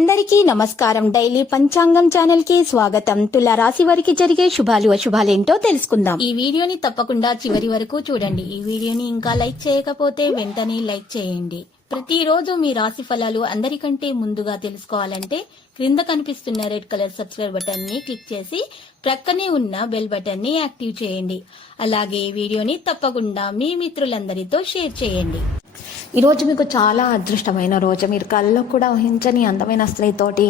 అందరికీ నమస్కారం. డైలీ పంచాంగం ఛానల్ కి స్వాగతం. తుల రాశి వారికి జరిగే శుభాలు అశుభాలేంటో తెలుసుకుందాం. ఈ వీడియోని తప్పకుండా చివరి వరకు చూడండి. ఈ వీడియోని ఇంకా లైక్ చేయకపోతే వెంటనే లైక్ చేయండి. ప్రతిరోజు మీ రాశి ఫలాలు అందరికంటే ముందుగా తెలుసుకోవాలంటే క్రింద కనిపిస్తున్న రెడ్ కలర్ సబ్స్క్రైబ్ బటన్ ని క్లిక్ చేసి ప్రక్కనే ఉన్న బెల్ బటన్ ని యాక్టివ్ చేయండి. అలాగే వీడియోని తప్పకుండా మీ మిత్రులందరితో షేర్ చేయండి. ఈ రోజు మీకు చాలా అదృష్టమైన రోజు. మీరు కళ్ళలో కూడా ఊహించని అందమైన స్త్రీతోటి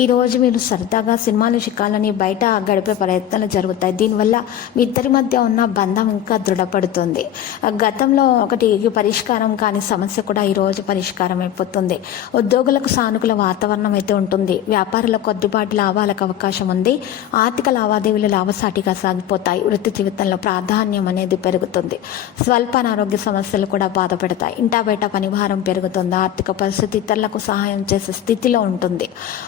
ఈ రోజు మీరు సరదాగా సినిమాలు చిక్కాలని బయట గడిపే ప్రయత్నాలు జరుగుతాయి. దీనివల్ల మీ ఇద్దరి మధ్య ఉన్న బంధం ఇంకా దృఢపడుతుంది. గతంలో ఒకటి పరిష్కారం కాని సమస్య కూడా ఈ రోజు పరిష్కారం అయిపోతుంది. ఉద్యోగులకు సానుకూల వాతావరణం అయితే ఉంటుంది. వ్యాపారులకు కొద్దిపాటి లాభాలకు అవకాశం ఉంది. ఆర్థిక లావాదేవీలు లాభసాటిగా సాగిపోతాయి. వృత్తి జీవితంలో ప్రాధాన్యం అనేది పెరుగుతుంది. స్వల్ప అనారోగ్య సమస్యలు కూడా బాధపడతాయి. ఇంటా బయట పనిభారం పెరుగుతుంది. ఆర్థిక పరిస్థితి ఇతరులకు సహాయం చేసే స్థితిలో ఉంటుంది.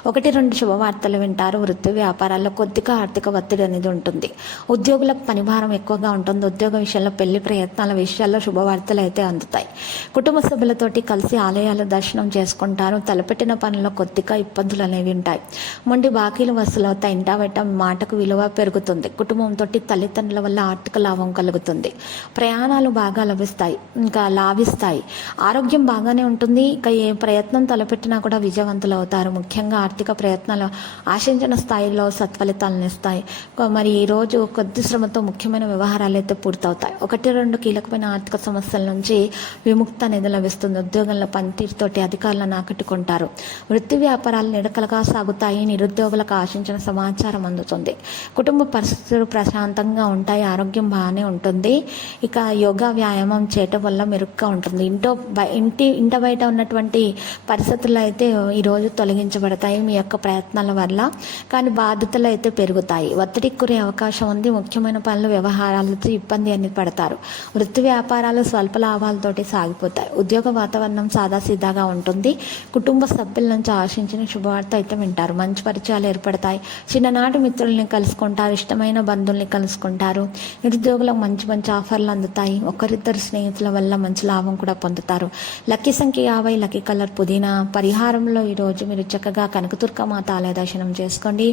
1-2 శుభవార్తలు వింటారు. వృత్తి వ్యాపారాల్లో కొద్దిగా ఆర్థిక ఒత్తిడి అనేది ఉంటుంది. ఉద్యోగులకు పనిభారం ఎక్కువగా ఉంటుంది. ఉద్యోగ విషయాల్లో పెళ్లి ప్రయత్నాల విషయాల్లో శుభవార్తలు అయితే అందుతాయి. కుటుంబ సభ్యులతోటి కలిసి ఆలయాలు దర్శనం చేసుకుంటారు. తలపెట్టిన పనుల్లో కొద్దిగా ఇబ్బందులు అనేవి ఉంటాయి. మొండి బాకీలు వసూలు అవుతాయి. ఇంటా బయట మాటకు విలువ పెరుగుతుంది. కుటుంబంతో తల్లిదండ్రుల వల్ల ఆర్థిక లాభం కలుగుతుంది. ప్రయాణాలు బాగా లాభిస్తాయి. ఆరోగ్యం బాగానే ఉంటుంది. ఇక ఏ ప్రయత్నం తలపెట్టినా కూడా విజయవంతులు అవుతారు. ముఖ్యంగా ఆర్థిక ప్రయత్నాలు ఆశించిన స్థాయిలో సత్ఫలితాలను ఇస్తాయి. మరి ఈ రోజు కొద్ది శ్రమతో ముఖ్యమైన వ్యవహారాలు అయితే పూర్తవుతాయి. 1-2 కీలకమైన ఆర్థిక సమస్యల నుంచి విముక్తి అనేది లభిస్తుంది. ఉద్యోగంలో పనితీరుతోటి అధికారులను ఆకట్టుకుంటారు. వృత్తి వ్యాపారాలు నిడకలుగా సాగుతాయి. నిరుద్యోగులకు ఆశించిన సమాచారం అందుతుంది. కుటుంబ పరిస్థితులు ప్రశాంతంగా ఉంటాయి. ఆరోగ్యం బాగానే ఉంటుంది. ఇక యోగా వ్యాయామం చేయటం వల్ల మెరుగ్గా ఉంటుంది. ఇంట బయట ఉన్నటువంటి పరిస్థితులు అయితే ఈరోజు తొలగించబడతాయి మీ యొక్క ప్రయత్నాల వల్ల. కానీ బాధ్యతలు అయితే పెరుగుతాయి. ఒత్తిడికి గురే అవకాశం ఉంది. ముఖ్యమైన పనులు వ్యవహారాలతో ఇబ్బంది అనేది పడతారు. వృత్తి వ్యాపారాలు స్వల్ప లాభాలతోటి సాగిపోతాయి. ఉద్యోగ వాతావరణం సాదాసీదాగా ఉంటుంది. కుటుంబ సభ్యుల నుంచి ఆశించిన శుభవార్త అయితే వింటారు. మంచి పరిచయాలు ఏర్పడతాయి. చిన్ననాటి మిత్రుల్ని కలుసుకుంటారు. ఇష్టమైన బంధువుల్ని కలుసుకుంటారు. నిరుద్యోగులకు మంచి మంచి ఆఫర్లు అందుతాయి. ఒకరిద్దరు స్నేహితుల వల్ల మంచి లాభం కూడా పొందుతారు. లక్కీ సంఖ్య 50, లక్కీ కలర్ పుదీనా. పరిహారంలో ఈరోజు మీరు చక్కగా కనకదుర్గ మాత ఆలయ దర్శనం చేసుకోండి.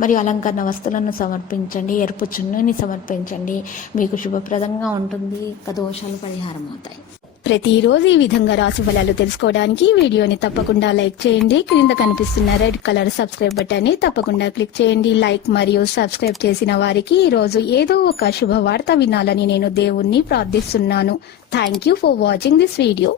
మరియు అలంకరణ వస్తువులను సమర్పించండి. ఎరుపు చున్నీని సమర్పించండి. మీకు శుభప్రదంగా ఉంటుంది. దోషాలు పరిహారం అవుతాయి. ప్రతిరోజు ఈ విధంగా రాశి ఫలాలు తెలుసుకోవడానికి వీడియోని తప్పకుండా లైక్ చేయండి. క్రింద కనిపిస్తున్న రెడ్ కలర్ సబ్స్క్రైబ్ బటన్ ని తప్పకుండా క్లిక్ చేయండి. లైక్ మరియు సబ్స్క్రైబ్ చేసిన వారికి ఈ రోజు ఏదో ఒక శుభవార్త వినాలని నేను దేవుణ్ణి ప్రార్థిస్తున్నాను. Thank you for watching this video.